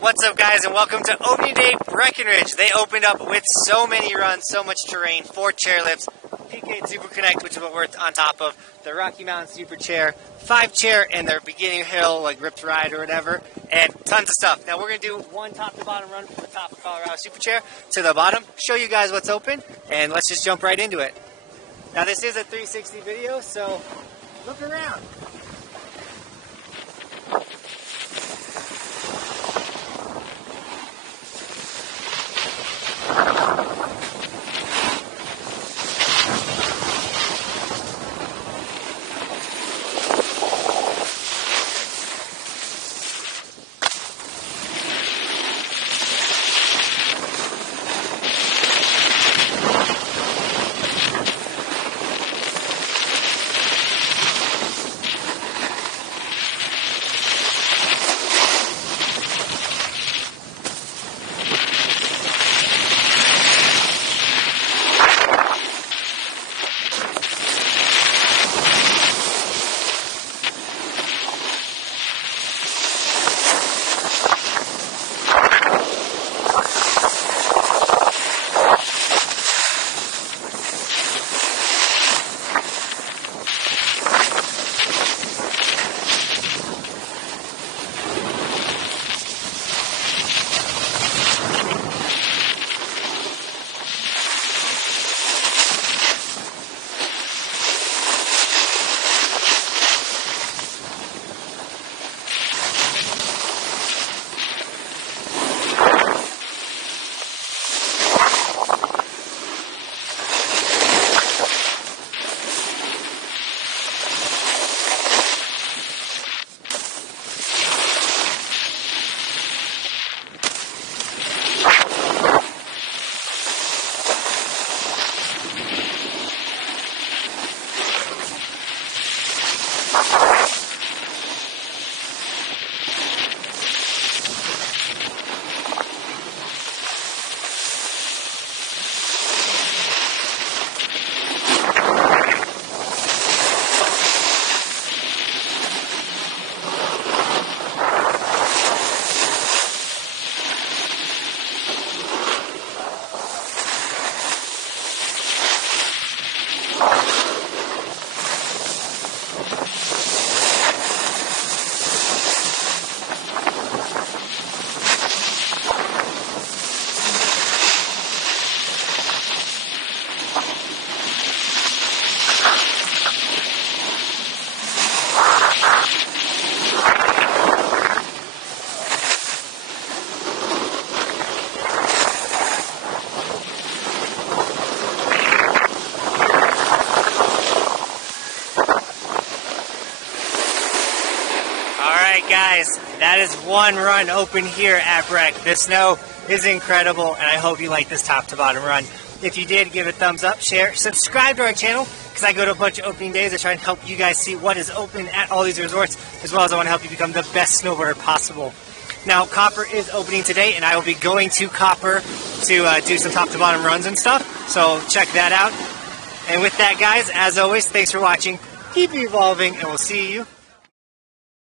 What's up, guys, and welcome to opening day Breckenridge. They opened up with so many runs, so much terrain, 4 chairlifts, PK Super Connect, which is what we're on top of, the Rocky Mountain Super Chair, 5 chair, and their beginning hill, like Ripped Ride or whatever, and tons of stuff. Now we're going to do one top to bottom run from the top of Colorado Super Chair to the bottom, show you guys what's open, and let's just jump right into it. Now this is a 360 video, so look around. Alright guys, that is one run open here at Breck. The snow is incredible, and I hope you like this top to bottom run. If you did, give it a thumbs up, share, subscribe to our channel, because I go to a bunch of opening days. I try and help you guys see what is open at all these resorts, as well as I want to help you become the best snowboarder possible. Now, Copper is opening today, and I will be going to Copper to do some top to bottom runs and stuff, so check that out. And with that, guys, as always, thanks for watching. Keep evolving, and we'll see you